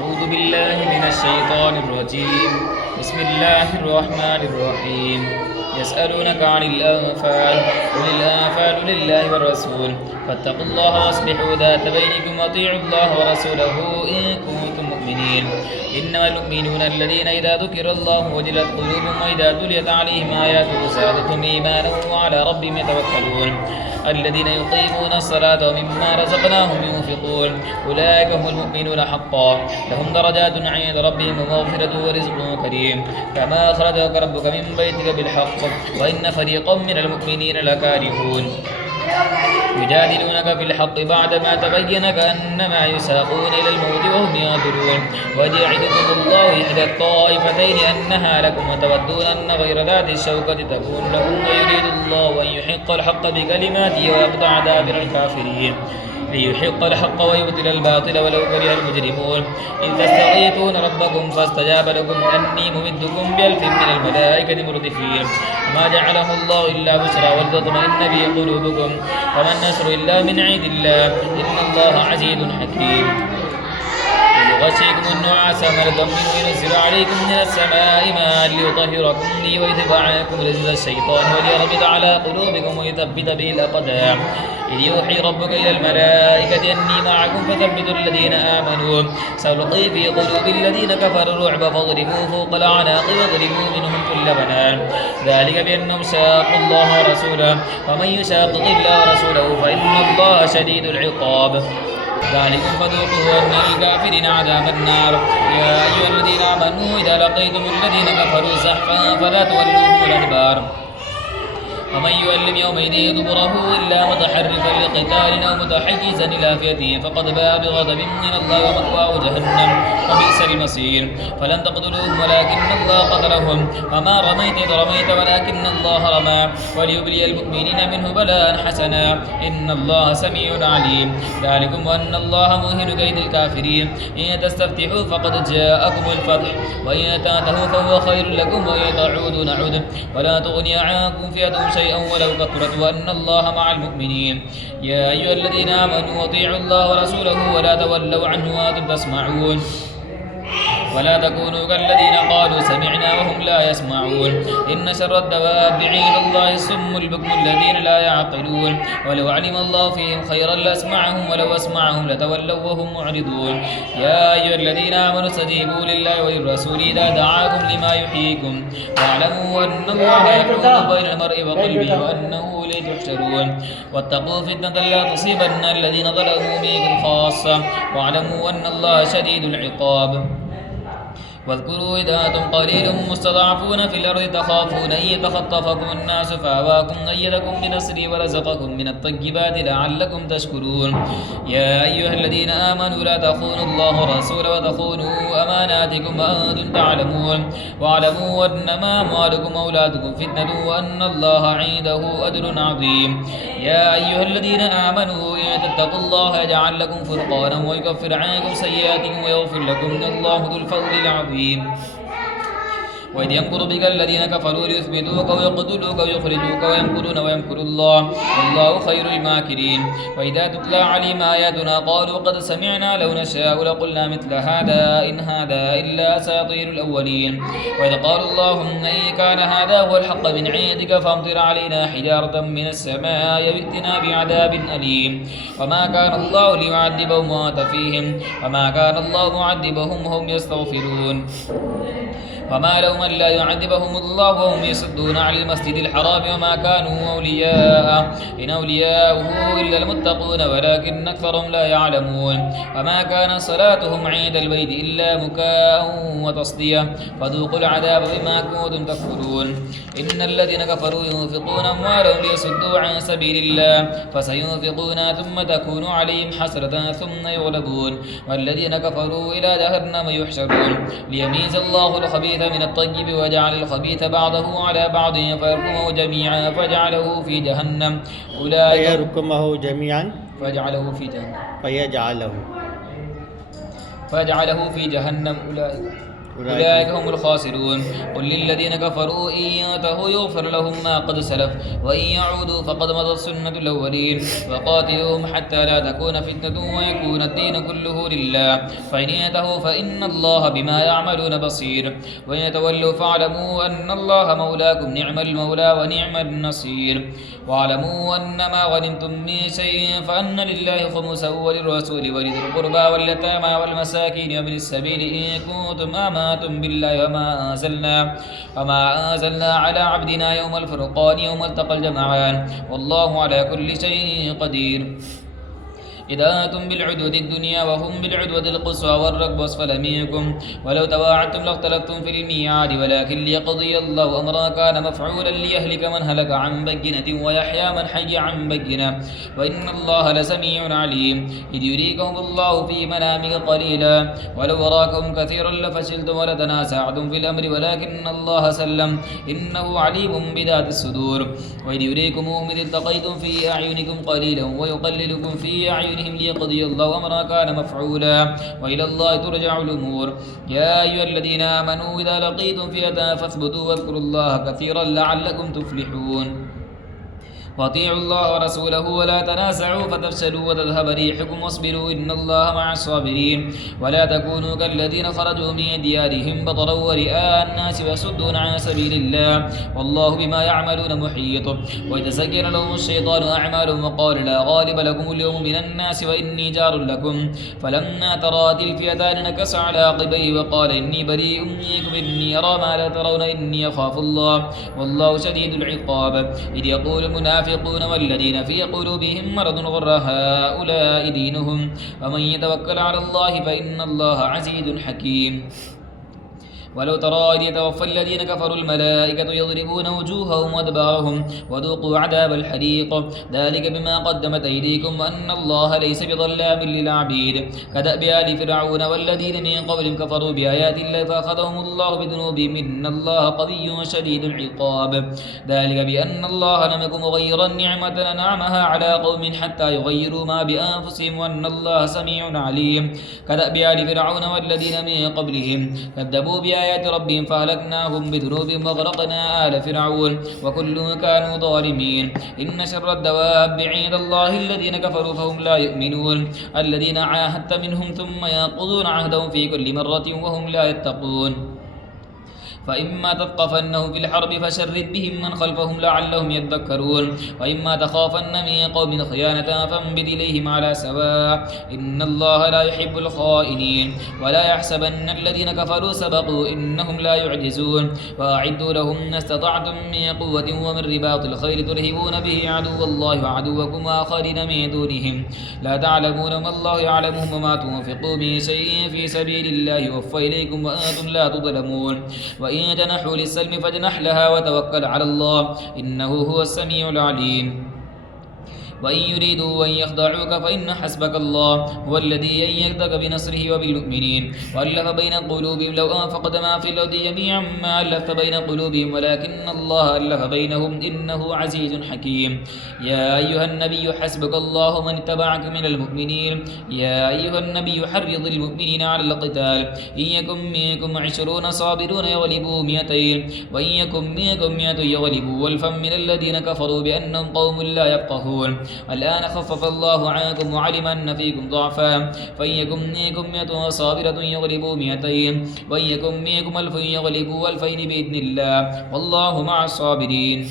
أعوذ بالله من الشيطان الرجيم. بسم الله الرحمن الرحيم. يسألونك عن الأنفال، قل الأنفال لله والرسول فاتقوا الله واصلحوا ذات بينكم وأطيعوا الله ورسوله إن كنتم مؤمنين. إنما المؤمنون الذين إذا ذكر الله وجلت قلوبهم وإذا تليت عليهم آياته زادتهم إيمانا وعلى ربهم يتوكلون. الذين يقيمون الصلاة ومما رزقناهم ينفقون أولئك هم المؤمنون حقا لهم درجات عند ربهم ومغفرة ورزق كريم. كما أخرجك ربك من بيتك بالحق وإن فريقا من المؤمنين لكارهون. يجادلونك في الحق بعدما تبين كأنما يساقون إلى الموت وهم ينظرون. وإذ يعدكم الله إحدى الطائفتين أنها لكم وتودون أن غير ذات الشوكة تكون لكم ويريد الله أن يحق الحق بكلماته ويقطع دابر الكافرين ليحق الحق ويبطل الباطل ولو كره المجرمون. إذ تستغيثون ربكم فاستجاب لكم أني ممدكم ب1000 من الملائكة مردفين. ما جعله الله إلا بشرى ولتطمئن به قلوبكم وما النصر إلا من عند الله إن الله عزيز حكيم. يغشيكم النعاس أمنة منه وينزل عليكم من السماء ماء ليطهركم به ويذهب عنكم رجز الشيطان وليربط على قلوبكم ويثبت به الأقدام. إذ يوحي ربك إلى الملائكة أني معكم فثبتوا الذين آمنوا سألقي في قلوب الذين كفروا الرعب فاضربوا فوق الأعناق واضربوا منهم كل بنان. ذلك بأنهم شاقوا الله ورسوله ومن يشاقق الله ورسوله فإن الله شديد العقاب. ذلكم فذوقوه أن للكافرين عذاب النار. يا أيها الذين آمنوا إذا لقيتم الذين كفروا زحفا فلا تولوهم الأدبار. ومن يولم يومئذ دبره إلا متحرفا لقتال أو متحيزا إلى فئة فقد باء بغضب من الله ومأواه جهنم وبئس المصير. فلن تقتلوهم ولكن الله قتلهم وما رميت إذ رميت ولكن الله رمى وليبلي المؤمنين منه بلاء حسنا إن الله سميع عليم. ذلكم وأن الله موهن كيد الكافرين. إن تستفتحوا فقد جاءكم الفتح وإن تنتهوا فهو خير لكم وإن تعودوا نعود ولا تغني عنكم فئة شيئا ولو كثرت وأن الله مع المؤمنين. يا أيها الذين آمنوا أطيعوا الله ورسوله ولا تولوا عنه وأنتم تسمعون ولا تكونوا كالذين قالوا سمعنا وهم لا يسمعون. إن شر الدواب عند الله الصم البكم الذين لا يعقلون. ولو علم الله فيهم خيرا لأسمعهم ولو أسمعهم لتولوا وهم معرضون. يا أيها الذين آمنوا استجيبوا لله وللرسول إذا دعاكم لما يحييكم واعلموا أن الله يحول بين المرء وقلبه وأنه إليه تحشرون. واتقوا فتنة لا تصيبن الذين ظلموا منكم خاصة واعلموا أن الله شديد العقاب. واذكروا إذا أنتم قليل مستضعفون في الأرض تخافون أن يتخطفكم الناس فآواكم أيدكم بنصره ورزقكم من الطيبات لعلكم تشكرون. يا أيها الذين آمنوا لا تخونوا الله ورسوله وتخونوا أماناتكم وأنتم تعلمون. واعلموا أنما أموالكم وأولادكم فتنة وأن الله عنده أجر عظيم. يا أيها الذين آمنوا إن تتقوا الله يجعل لكم فرقانا ويكفر عنكم سيئاتكم ويغفر لكم الله ذو الفضل العظيم. وإذ يمكر بك الذين كفروا ليثبتوك ويقتلوك ويخرجوك ويمكرون ويمكر الله والله خير الماكرين. وإذا تتلى عليهم آياتنا قالوا قد سمعنا لو نشاء لقلنا مثل هذا إن هذا إلا أساطير الأولين. وإذ قالوا اللهم إن كان هذا هو الحق من عندك فامطر علينا حجارة من السماء وائتنا بعذاب أليم. وما كان الله ليعذبهم وأنت فيهم وما كان الله معذبهم وهم يستغفرون. وما لهم من لا يعذبهم الله وهم يصدون عن المسجد الحرام وما كانوا أولياءه إن أولياؤه إلا المتقون ولكن أكثرهم لا يعلمون. وما كان صلاتهم عند البيت إلا مكاء وتصدية فذوقوا العذاب بما كنتم تكفرون. إن الذين كفروا ينفقون أموالهم ليصدوا عن سبيل الله فسينفقونها ثم تكون عليهم حسرة ثم يغلبون والذين كفروا إلى جهنم يحشرون. ليميز الله الخبيث من الطيب وجعل الخبيث بعضه على بعض فيركمه جميعا فجعله في جهنم أولئك فيركمه جميعا فجعله في جهنم فيجعله فجعله في جهنم أولئك هم الخاسرون. قل للذين كفروا إن ينتهوا يغفر لهم ما قد سلف وإن يعودوا فقد مضت سنة الأولين وقاتلوهم حتى لا تكون فتنة ويكون الدين كله لله فإن ينتهوا فإن الله بما يعملون بصير وإن يتولوا فاعلموا أن الله مولاكم نعم المولى ونعم النصير واعلموا أن ما غنمتم من شيء فأن لله خمسه وللرسول ولذي القربى واليتامى والمساكين وابن السبيل إن كنتم آمنتم بالله وما أنزلنا على عبدنا يوم الفرقان يوم التقى الجمعان والله على كل شيء قدير. إذا أنتم بالعدوة الدنيا وهم بالعدوة القصوى والركب أسفل منكم ولو تواعدتم لاختلفتم في الميعاد ولكن ليقضي الله أمرا كان مفعولا ليهلك من هلك عن بينة ويحيى من حي عن بينة وإن الله لسميع عليم. إذ يريكهم الله في منامك قليلا ولو وراكم كثيرا لفشلتم ولتنازعتم في الأمر ولكن الله سلم إنه عليم بذات الصدور. وإذ يريكمهم إذ التقيتم في أعينكم قليلا ويقللكم في أعينكم ليقضي الله أمرا كان مفعولا وإلى الله ترجع الأمور. يا أيها الذين آمنوا إذا لقيتم فئة فاثبتوا واذكروا الله كثيرا لعلكم تفلحون. وأطيعوا الله ورسوله ولا تنازعوا فتفشلوا وتذهب ريحكم واصبروا إن الله مع الصابرين. ولا تكونوا كالذين خرجوا من ديارهم بطرا ورئاء الناس ويصدون عن سبيل الله والله بما يعملون محيط. ويتزين لهم الشيطان أعمالهم وقال لا غالب لكم اليوم من الناس وإني جار لكم فلما ترات الفئتان نكص على عقبيه وقال إني بريء منكم إني أرى ما لا ترون إني أخاف الله والله شديد العقاب. إذ يقول المنافقون والذين في قلوبهم مرض غر هؤلاء دينهم ومن يتوكل على الله فإن الله عزيز حكيم. ولو ترى إذ يتوفى الذين كفروا الملائكة يضربون وجوههم وأدبارهم وذوقوا عذاب الحريق ذلك بما قدمت أيديكم وأن الله ليس بظلام للعبيد. كدأب آل فرعون والذين من قبلهم كفروا بآيات الله فأخذهم الله بذنوبهم إن الله قوي شديد العقاب. ذلك بأن الله لم يكن مغيرا نعمة أنعمها على قوم حتى يغيروا ما بأنفسهم وأن الله سميع عليم. كدأب آل فرعون والذين من قبلهم كذبوا بآيات ربهم فأهلكناهم بذنوبهم وأغرقنا آل فرعون وكل كانوا ظالمين. إن شر الدواب عند الله الذين كفروا فهم لا يؤمنون الذين عاهدت منهم ثم ينقضون عهدهم في كل مرة وهم لا يتقون. فإما تثقفنهم في الحرب فشرد بهم من خلفهم لعلهم يذكرون وإما تخافن من قوم خيانة فانبذ إليهم على سواء إن الله لا يحب الخائنين. ولا يحسبن الذين كفروا سبقوا إنهم لا يعجزون. وأعدوا لهم ما استطعتم من قوة ومن رباط الخيل ترهبون به عدو الله وعدوكم آخرين من دونهم لا تعلمون ما الله يعلمهم وما تنفقوا من شيء في سبيل الله يوفى إليكم وأنتم لا تظلمون. وإن جنحوا للسلم فاجنح لها وتوكل على الله إنه هو السميع العليم. وإن يريدوا أن يخدعوك فإن حسبك الله هو الذي أيدك بنصره وبالمؤمنين وألف بين قلوبهم لو أنفقت ما في الأرض جميعا ما ألفت بين قلوبهم ولكن الله ألف بينهم إنه عزيز حكيم. يا أيها النبي حسبك الله من اتبعك من المؤمنين. يا أيها النبي حرض المؤمنين على القتال إن يكن منكم 20 صابرون يغلبوا 200 وإن يكن منكم 100 يغلبوا 1000 من الذين كفروا بأنهم قوم لا يفقهون. الآن خفف الله عنكم وعلم أن فيكم ضعفا فإن يكن منكم 100 صابرة يغلبوا 200 وإن يكن منكم 1000 يغلبوا 2000 بإذن الله والله مع الصابرين.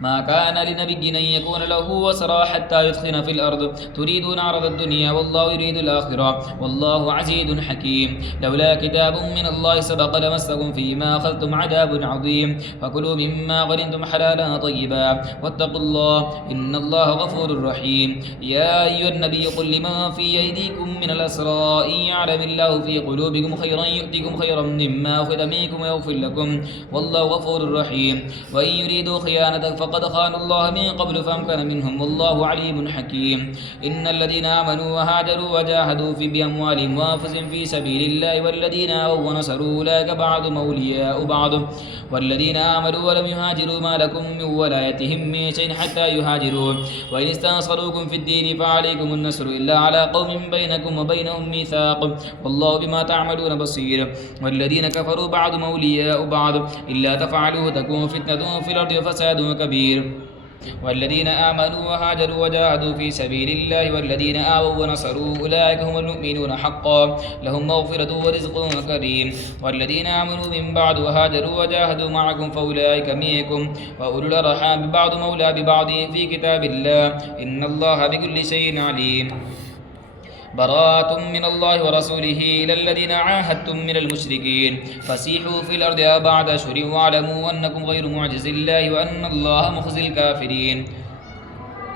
ما كان لنبي أن يكون له أسرى حتى يثخن في الأرض تريدون عرض الدنيا والله يريد الآخرة والله عزيز حكيم. لولا كتاب من الله سبق لمسكم فيما أخذتم عذاب عظيم فكلوا مما غنمتم حلالا طيبا واتقوا الله إن الله غفور رحيم. يا أيها النبي قل لمن في أيديكم من الأسرى إن يعلم الله في قلوبكم خيرا يؤتكم خيرا مما أخذ منكم ويغفر لكم والله غفور رحيم. وإن يريدوا خيانتك فقد خانوا الله من قبل فأمكن منهم والله عليم حكيم. إن الذين آمنوا وهاجروا وجاهدوا بأموالهم وأنفسهم في سبيل الله والذين آووا ونصروا أولئك بعضهم أولياء بعض والذين آمنوا ولم يهاجروا ما لكم من ولايتهم من شيء حتى يهاجروا وإن استنصروكم في الدين فعليكم النصر إلا على قوم بينكم وبينهم ميثاق والله بما تعملون بصير. والذين كفروا بعضهم أولياء بعض إلا تفعلوه تكون فتنة في الأرض وفساد كبير. والذين آمنوا وهاجروا وجاهدوا في سبيل الله والذين آووا ونصروا أولئك هم المؤمنون حقا لهم مغفرة ورزق كريم. والذين آمنوا من بعد وهاجروا وجاهدوا معكم فأولئك منكم وأولو الأرحام بعض مولى ببعض في كتاب الله إن الله بكل شيء عليم. براءة من الله ورسوله إلى الذين عاهدتم من المشركين فسيحوا في الأرض أربعة أشهر واعلموا أنكم غير معجز الله وأن الله مخزي الكافرين.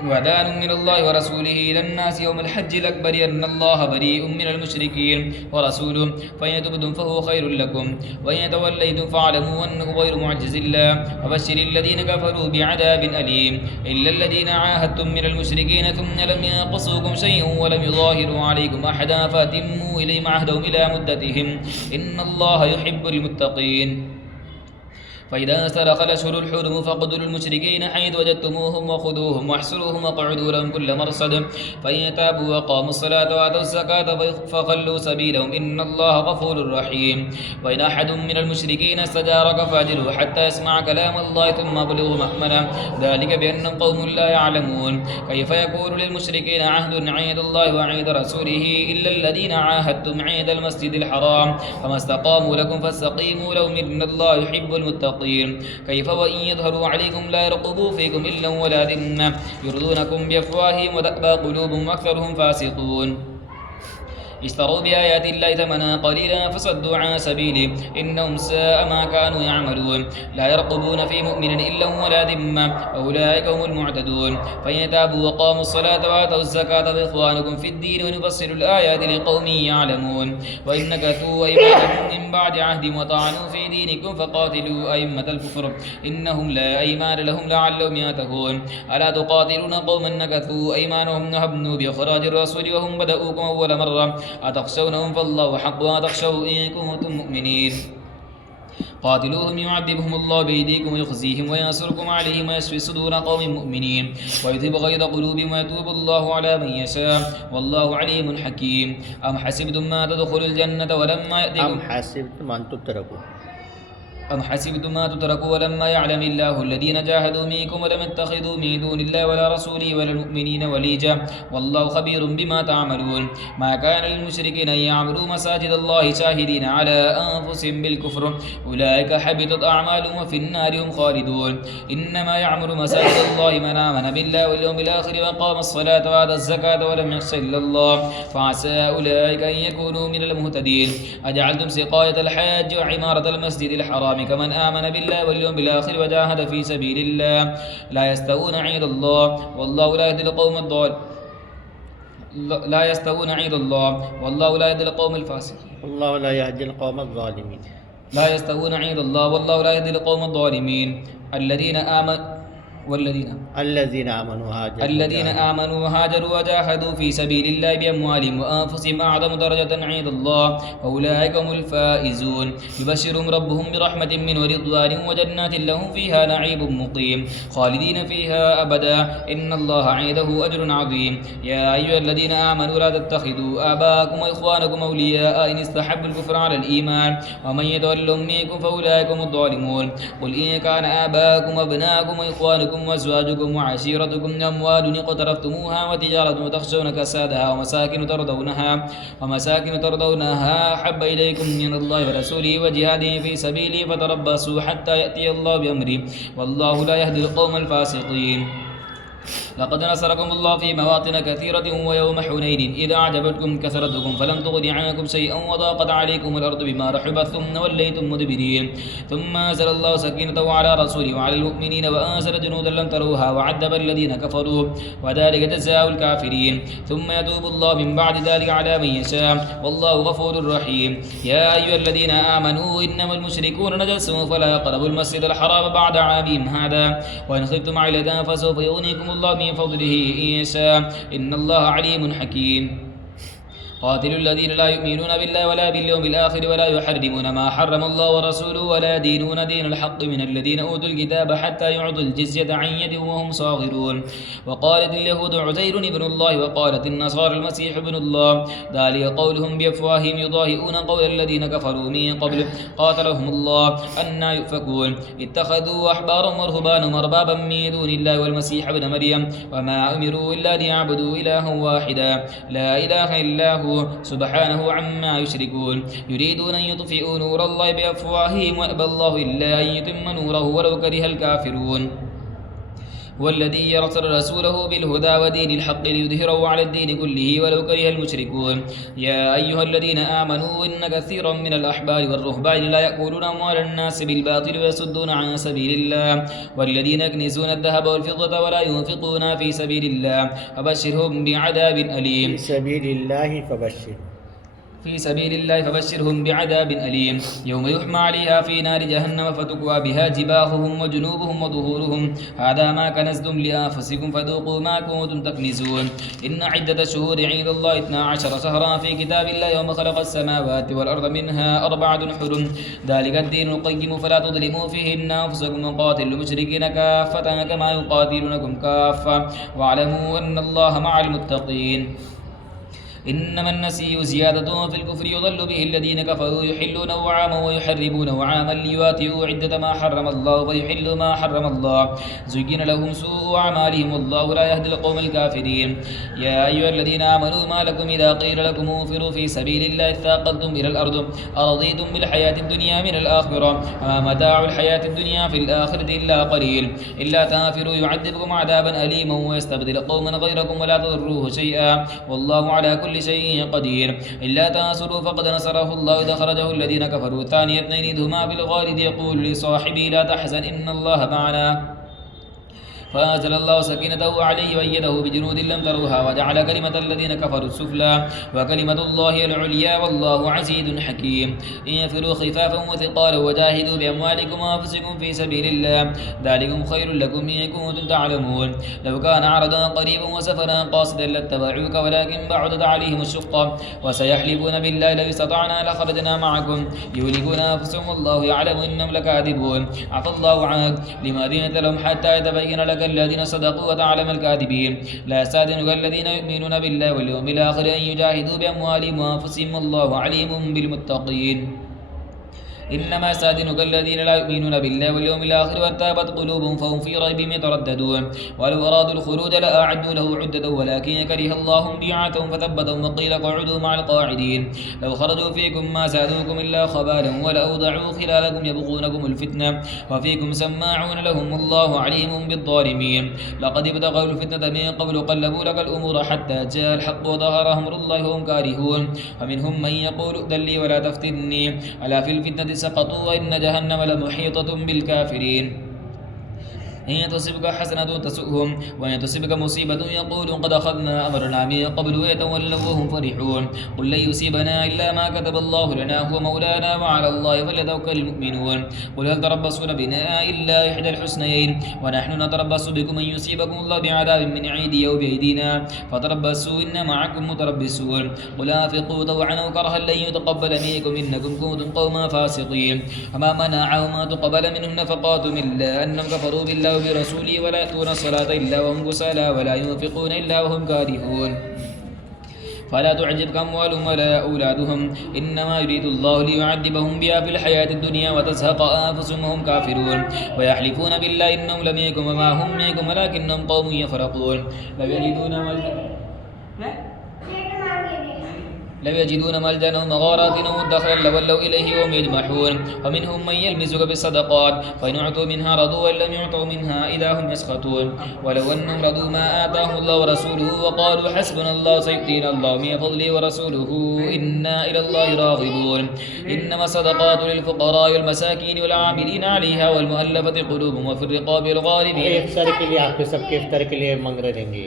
وأذان من الله ورسوله إلى الناس يوم الحج الأكبر أن الله بريء من المشركين ورسوله فإن تبدم فهو خير لكم وإن توليتم فاعلموا أنكم غير معجز الله وبشر الذين كفروا بعذاب أليم. إلا الذين عاهدتم من المشركين ثم لم ينقصوكم شيئا ولم يظاهروا عليكم أحدا فأتموا إليهم عهدهم إلى مدتهم إن الله يحب المتقين. فإذا استرخ الأشهر الحرم فاقتلوا المشركين حيث وجدتموهم وخذوهم واحصروهم واقعدوا لهم كل مرصد فإن تابوا وقاموا الصلاة وآتوا الزكاة فخلوا سبيلهم إن الله غفور رحيم. وإن أحد من المشركين استجارك فأجره حتى يسمع كلام الله ثم أبلغه مأمنه ذلك بأنهم قوم لا يعلمون. كيف يكون للمشركين عهد عند الله وعند رسوله إلا الذين عاهدتم عند المسجد الحرام فما استقاموا لكم فاستقيموا لهم إن الله يحب المتقين. كيف وإن يظهروا عليكم لا يرقبوا فيكم إلا ولا ذمة يرضونكم بأفواههم وتأبى قلوبهم وأكثرهم فاسقون. اشتروا بآيات الله ثمنا قليلا فصدوا عن سبيله إنهم ساء ما كانوا يعملون. لا يرقبون في مؤمن إلا ولا ذمة أولئك هم المعتدون. فإن تابوا وقاموا الصلاة وآتوا الزكاة فإخوانكم في الدين ونفصل الآيات لقوم يعلمون. وإن نكثوا أيمانهم من بعد عهدهم وطعنوا في دينكم فقاتلوا أئمة الكفر إنهم لا أيمان لهم لعلهم ينتهون. ألا تقاتلون قوما نكثوا أيمانهم وهموا بإخراج الرسول وهم بدؤوكم أول مرة أتخشونهم فالله حق أتخشوا إن كنتم مؤمنين. قاتلوهم يعذبهم الله بأيديكم ويخزيهم وينصركم عليهم ويشفي صدور قوم مؤمنين ويذهب غيظ قلوبهم ويتوب الله على من يشاء والله عليم حكيم. أم حسبتم ما تدخلوا الجنة ولما يأتكم أم حسبتم ما تتركوا ولما يعلم الله الذين جاهدوا منكم ولم يتخذوا من دون الله ولا رسوله ولا المؤمنين وليجا والله خبير بما تعملون. ما كان للمشركين أن يعملوا مساجد الله شاهدين على أنفسهم بالكفر أولئك حبطت أعمالهم وفي النار هم خالدون. إنما يعمل مساجد الله من آمن بالله واليوم الآخر وقام الصلاة وآتى الزكاة ولم يخش إلا الله فعسى أولئك أن يكونوا من المهتدين. أجعلتم سقاية الحاج وعمارة المسجد الحرام كمن آمن بالله واليوم الآخر وجاهد في سبيل الله لا يستوون عند الله والله لا يهدي القوم الضالين. لا يستوون عند الله والله لا يهدي القوم الفاسقين. الله لا يهدي القوم الظالمين. لا يستوون عند الله والله لا يهدي القوم الظالمين. الذين آمنوا وهاجروا وجاهدوا في سبيل الله بأموالهم وأنفسهم أعظم درجة عند الله وأولئك هم الفائزون. يبشرهم ربهم برحمة منه ورضوان وجنات لهم فيها نعيم مقيم خالدين فيها أبدا إن الله عنده أجر عظيم. يا أيها الذين آمنوا لا تتخذوا آباءكم وإخوانكم أولياء إن استحبوا الكفر على الإيمان ومن يتولهم منكم فأولئك هم الظالمون. قل إن كان آباءكم وأبناءكم وإخوانكم وأزواجكم وعشيرتكم أموال اقترفتموها وتجارة تخشون كسادها ومساكن ترضونها حب إليكم من الله ورسوله وجهاد في سبيله فتربصوا حتى يأتي الله بأمره والله لا يهدي القوم الفاسقين. لقد نصركم الله في مواطن كثيرة ويوم حنين إذا أعجبتكم كثرتكم فلم تغن عنكم شيئا وضاقت عليكم الأرض بما رحبت ثم وليتم مدبرين ثم أنزل الله سكينته على رسوله وعلى المؤمنين وأنزل جنودا لم تروها وعذب الذين كفروا وذلك جزاء الكافرين ثم يتوب الله من بعد ذلك على من يشاء والله غفور رحيم يا أيها الذين آمنوا إنما المشركون نجس فلا يقربوا المسجد الحرام بعد عامهم هذا وإن خفتم عيلة فسوف يغنيكم الله من فضله إن يشاء إن الله عليم حكيم قاتلوا الذين لا يؤمنون بالله ولا باليوم الآخر ولا يحرمون ما حرم الله ورسوله ولا دينون دين الحق من الذين أوتوا الكتاب حتى يعطوا الجزية عن يد وهم صاغرون وقالت اليهود عزير ابن الله وقالت النصارى المسيح ابن الله ذلك قولهم بأفواههم يضاهئون قول الذين كفروا من قبل قاتلهم الله أنى يؤفكون اتخذوا أحبارهم ورهبانهم أربابا من دون الله والمسيح ابن مريم وما أمروا إلا ليعبدوا إلها واحدا لا إله إلا هو سبحانه عما يشركون يريدون أن يطفئوا نور الله بأفواههم وأبى الله إلا أن يتم نوره ولو كره الكافرون والذي يرسل رسوله بالهدى ودين الحق ليظهره على الدين كله ولو كره المشركون يا أيها الذين آمنوا إن كثيرا من الأحبار والرهبان لا يأكلون أموال الناس بالباطل ويصدون عن سبيل الله والذين يكنزون الذهب والفضة ولا ينفقون في سبيل الله فبشرهم بعذاب أليم في سبيل الله فبشرهم بعذاب أليم يوم يحمى عليها في نار جهنم فتكوى بها جباههم وجنوبهم وظهورهم هذا ما كنزتم لأنفسكم فذوقوا ما كنتم تكنزون إن عدة الشهور عند الله 12 شهرا في كتاب الله يوم خلق السماوات والأرض منها 4 حرم ذلك الدين القيم فلا تظلموا فيهن أنفسكم وقاتلوا المشركين كافة كما يقاتلونكم كافة واعلموا أن الله مع المتقين إنما النسي زيادة في الكفر يضل به الذين كفروا يحلونه عاما ويحرمونه عاما ليواتئوا عدة ما حرم الله فيحلوا ما حرم الله زين لهم سوء أعمالهم والله لا يهدي القوم الكافرين يا أيها الذين آمنوا ما لكم إذا قيل لكم انفروا في سبيل الله اثاقلتم إلى الأرض أرضيتم بالحياة الدنيا من الآخرة وما متاع الحياة الدنيا في الآخرة إلا قليل إلا تغفروا يعذبكم عذابا أليما ويستبدل قوما غيركم ولا تضروه شيئا والله على كل شيء قدير إلا تنصروا فقد نصره الله إذ أخرجه الذين كفروا ثاني اثنين إذ هما في الغار يقول لصاحبه لا تحزن إن الله معنا فأنزل الله سكينته عليه وأيده بجنود لم تروها وجعل كلمة الذين كفروا السفلى وكلمة الله العليا والله عزيز حكيم انفروا خفافا وثقالا وجاهدوا بأموالكم وأنفسكم في سبيل الله ذلكم خير لكم إن كنتم تعلمون لو كان عرضا قريبا وسفرا قاصدا لاتبعوك ولكن بعدت عليهم الشقة وسيحلفون بالله لو استطعنا لخرجنا معكم يهلكون أنفسهم والله يعلم إنهم لكاذبون عفى الله عنك لما أذنت لهم حتى يتبين لك الذين صدقوا وتعلم الكاذبين لا يستأذنك الذين يؤمنون بالله واليوم الآخر أن يجاهدوا بأموالهم وأنفسهم والله عليم بالمتقين إنما يستأذنك الذين لا يؤمنون بالله واليوم الآخر وارتابت قلوبهم فهم في ريبهم يترددون ولو أرادوا الخروج لأعدوا له عدة ولكن كره الله بيعتهم فثبتهم وقيل اقعدوا مع القاعدين لو خرجوا فيكم ما زادوكم إلا خبالا ولأوضعوا خلالكم يبغونكم الفتنة وفيكم سماعون لهم الله عليم بالظالمين لقد ابتغوا الفتنة من قبل قلبوا لك الأمور حتى جاء الحق وظهر أمر الله وهم كارهون ومنهم من يقول ائذن لي ولا تفتني ألا في الفتنة سقطوا وإن جهنم لمحيطة بالكافرين إن تصبك حسنة تسؤهم وإن تصبك مصيبة يقولوا قد أخذنا أمرنا من قبل ويتولوا وهم فرحون قل لن يصيبنا إلا ما كتب الله لنا هو مولانا وعلى الله فليتوكل المؤمنون قل هل تربصون بنا إلا إحدى الحسنيين ونحن نتربص بكم أن يصيبكم الله بعذاب من عندي أو بأيدينا فتربصوا إن معكم متربصون قل أنفقوا طوعا أو كرها لن يتقبل منكم إنكم كنتم قوما فاسقين وما منعهم أن تقبل منهم نفقاتهم إلا أنهم كفروا بالله برسوله ولا يأتون الصلاة إلا وهم كسالى ولا ينفقون إلا وهم كارهون فلا تعجبك أموالهم ولا أولادهم إنما يريد الله ليعذبهم بها في الحياة الدنيا وتزهق أنفسهم وهم كافرون ويحلفون بالله إنهم لمنكم وما هم منكم ولكنهم قوم يفرقون لو يجدون ملجأ لو يجدون ملجأ أو مدخلا يولون الذين كفروا منهم ولا ينظرون إليهم يرحمهم الله إن الله غفور رحيم يا أيها الذين آمنوا لا تحلفوا بالأيمان فتصبحوا خصوما عند الله ولا تحلفوا بالله إلا أن تكون تجارة عن تراض منكم ولا تقولوا لمن حلف باليمين إني صادقون إنما يريد الله ليجعل عليكم الغلظة وليذيق بكم بعض الذي عملوا ولكم عذاب أليم لو يجدون ملجأ أو مغارات أو مدخلا لولوا إليه وهم يجمحون ومنهم من يلمزك بالصدقات فإن أعطوا منها رضوا وإن لم يعطوا منها إذا هم يسخطون ولو أنهم رضوا ما آتاهم الله ورسوله وقالوا حسبنا الله سيؤتينا الله من فضله ورسوله إنا إلى الله راغبون إنما الصدقات للفقراء والمساكين والعاملين عليها والمؤلفة قلوبهم وفي الرقاب والغارمين इफ्तार के लिए आपके सबके इफ्तार के लिए मांग रहे देंगे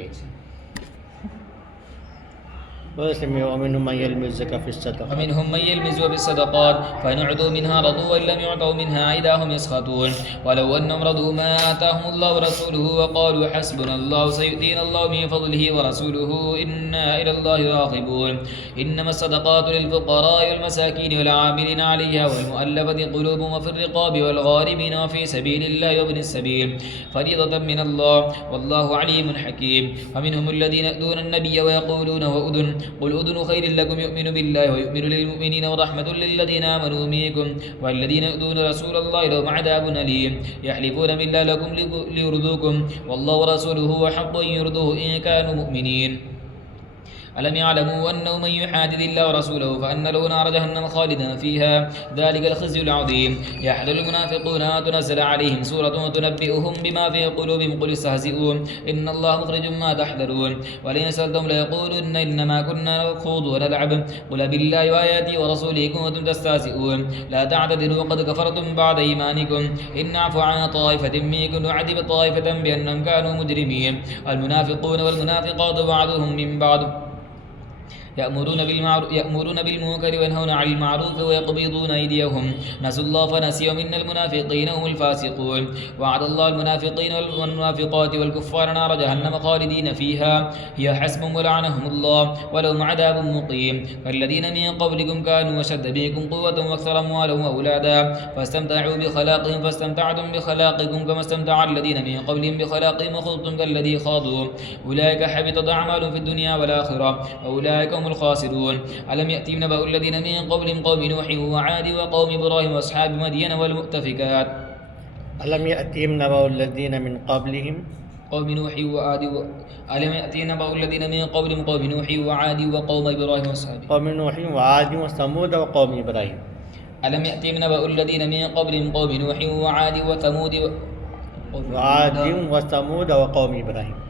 बस में अमीन मयल मिर्ज़ा في الصدقة ومنهم من يلمز بالصدقات فإن أعطوا منها رضوا وإن لم يعطوا منها إذا هم يسخطون ولو أنهم رضوا ما آتاهم الله ورسوله وقالوا حسبنا الله سيؤتينا الله من فضله ورسوله إنا إلى الله راغبون إنما الصدقات للفقراء والمساكين والعاملين عليها والمؤلفة قلوبهم وفي الرقاب والغارمين وفي سبيل الله وابن السبيل فريضة من الله والله عليم حكيم ومنهم الذين يؤذون النبي ويقولون هو أذن قل أذن خير لكم يؤمن بالله ويؤمن للمؤمنين ورحمة للذين آمنوا منكم والذين يؤذون رسول الله لهم عذاب أليم يحلفون بالله لكم ليرضوكم والله ورسوله أحق أن يرضوه إن كانوا مؤمنين ألم يعلموا أنه من يحادد الله ورسوله فأن له نار جهنم خالدا فيها ذلك الخزي العظيم يحذر المنافقون أن تنزل عليهم سورة تنبئهم بما في قلوبهم قل استهزئوا إن الله مخرج ما تحذرون ولئن سألتهم ليقولن إنما كنا نخوض ونلعب قل بالله وآياته ورسوله كنتم تستهزئون لا تعتذروا قد كفرتم بعد إيمانكم إن نعفو عن طائفة منكم نعذب طائفة بأنهم كانوا مجرمين المنافقون والمنافقات بعضهم من بعض يأمرون بالمنكر وينهون عن المعروف ويقبضون أيديهم نسوا الله فنسيهم إن المنافقين هم الفاسقون وعد الله المنافقين والمنافقات والكفار نار جهنم خالدين فيها هي حسبهم ولعنهم الله ولهم عذاب مقيم والذين من قبلكم كانوا أشد منكم قوة وأكثر أموالا وأولادا فاستمتعوا بخلاقهم فاستمتعتم بخلاقكم كما استمتع الذين من قبلهم بخلاقهم وخضتم كالذي خاضوا أولئك حبطت أعمالهم في الدنيا والآخرة وأولئك هم الخاسرون ألم يأتهم نبأ الذين من قبلهم قوم نوح وعاد وقوم إبراهيم وأصحاب مدين والمؤتفكات ألم يأتهم نبأ الذين من قبلهم قوم نوح وعاد ألم يأتهم نبأ الذين من قبلهم قوم نوح وعاد وقوم إبراهيم وأصحاب قوم نوح وعاد وثمود وقوم إبراهيم ألم يأتهم نبأ الذين من قبلهم قوم نوح وعاد وثمود وعاد وثمود وقوم إبراهيم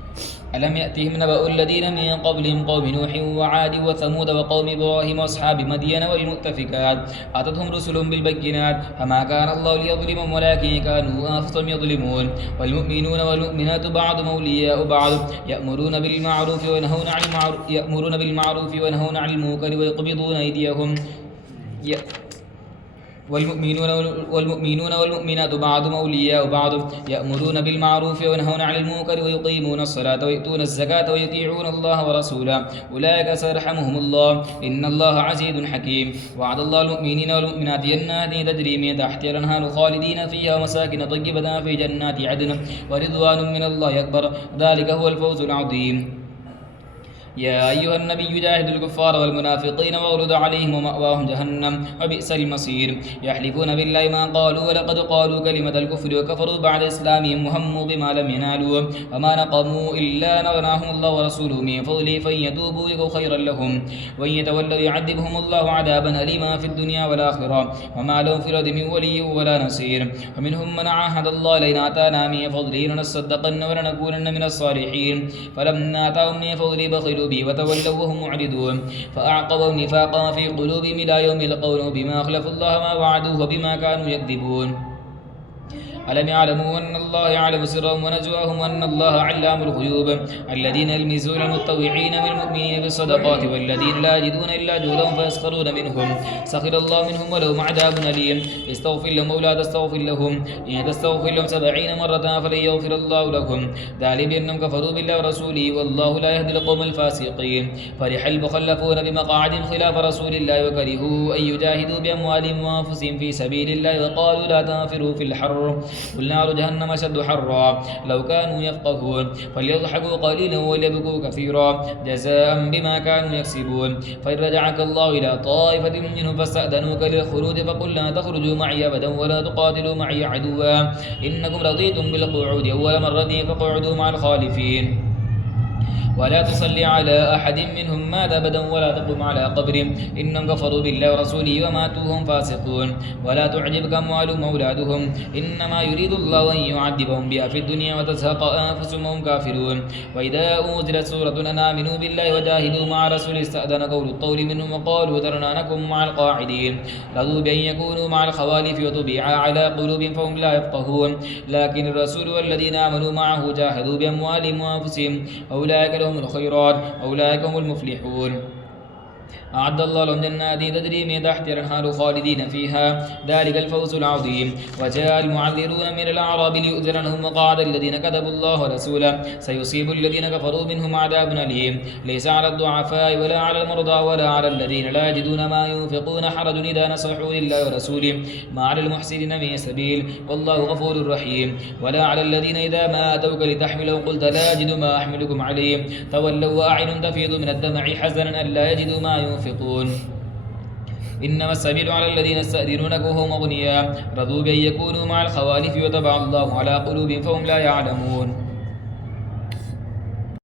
ألم يأتهم نبأ الذين من قبلهم قوم نوح وعاد وثمود وقوم إبراهيم وأصحاب مدين والمؤتفكات أتتهم رسل بالبينات فما كان الله ليظلمهم ولكن كانوا أنفسهم يظلمون والمؤمنون والمؤمنات بعضهم أولياء بعض يأمرون بالمعروف وينهون عن المنكر ويقبضون أيديهم والمؤمنون والمؤمنات بعضهم أولياء بعض يأمرون بالمعروف وينهون عن المنكر ويقيمون الصلاة ويؤتون الزكاة ويطيعون الله ورسوله أولئك سيرحمهم الله إن الله عزيز حكيم وعد الله المؤمنين والمؤمنات جنات تجري من تحتها الأنهار خالدين فيها ومساكن طيبة في جنات عدن ورضوان من الله أكبر ذلك هو الفوز العظيم يا أيها النبي جاهد الكفار والمنافقين واغلظ عليهم ومأواهم جهنم وبئس المصير يحلفون بالله ما قالوا ولقد قالوا كلمة الكفر وكفروا بعد إسلامهم وهموا بما لم ينالوا وما نقموا إلا أن أغناهم الله ورسوله من فضله فإن يتوبوا يكن خيرا لهم وإن يتولوا يعذبهم الله عذابا أليما في الدنيا والآخرة وما لهم في الأرض من ولي ولا نصير ومنهم من عاهد الله لئن آتانا من فضله لنصدقن ولنكونن من الصالحين فلما آتاهم من فضله بخلوا به وتولوا وهم معرضون فأعقبوا نفاقا في قلوبهم إلى يوم يلقونه بما أخلفوا الله ما وعدوه وبما كانوا يكذبون ألم يعلموا أن الله يعلم سرهم ونجواهم وأن الله علام الغيوب الذين يلمزون المتطوعين من المؤمنين بالصدقات والذين لا يجدون إلا جهدهم فيسخرون منهم سخر الله منهم ولهم عذاب أليم استغفر لهم أو لا تستغفر لهم إن تستغفر لهم 70 مرة فلن يغفر الله لهم ذلك بأنهم كفروا بالله ورسوله والله لا يهدي القوم الفاسقين فرح المخلفون بمقاعدهم خلاف رسول الله وكرهوا أن يجاهدوا بأموالهم وأنفسهم في سبيل الله وقالوا لا تنفروا في الحر قل نار جهنم أشد حرا لو كانوا يفقهون فليضحكوا قليلا وليبكوا كثيرا جزاء بما كانوا يكسبون فإن رجعك الله إلى طائفة منهم فاستأذنوك للخروج فقل لا تخرجوا معي أبدا ولا تقاتلوا معي عدوا إنكم رضيتم بالقعود أول مرة فاقعدوا مع الخالفين ولا تصل على أحد منهم مات أبدا ولا تقم على قبره إنهم كفروا بالله ورسوله وماتوا هم فاسقون ولا تعجبك أموالهم وأولادهم إنما يريد الله أن يعذبهم بها في الدنيا وتزهق أنفسهم وهم كافرون وإذا أنزلت سورة أن آمنوا بالله وجاهدوا مع رسول استأذن قول الطول منهم وقالوا ذرنا نكن مع القاعدين رضوا بأن يكونوا مع الخوالف وطبع على قلوب فهم لا يفقهون لكن الرسول والذين آمنوا معه جاهدوا بأموالهم وأنفسهم أولئك لهم الخيرات أولئك هم المفلحون أعد الله لهم جنات تجري من تحتها الأنهار خالدين فيها ذلك الفوز العظيم وجاء المعذرون من الأعراب ليؤذرنهم وقعد الذين كذبوا الله ورسوله سيصيب الذين كفروا منهم عذاب أليم ليس على الضعفاء ولا على المرضى ولا على الذين لا يجدون ما ينفقون حرج إذا نصحوا لله ورسوله ما على المحسنين من سبيل والله غفور رحيم ولا على الذين إذا ما أتوك لتحملهم قلت لا أجد ما أحملكم عليه تولوا وأعين تفيض من الدمع حزنا ألا يجدوا ما ينفقون إنما السبيل على الذين يستأذنونك وهم أغنياء رضوا بأن يكونوا مع الخوالف وطبع الله على قلوبهم فهم لا يعلمون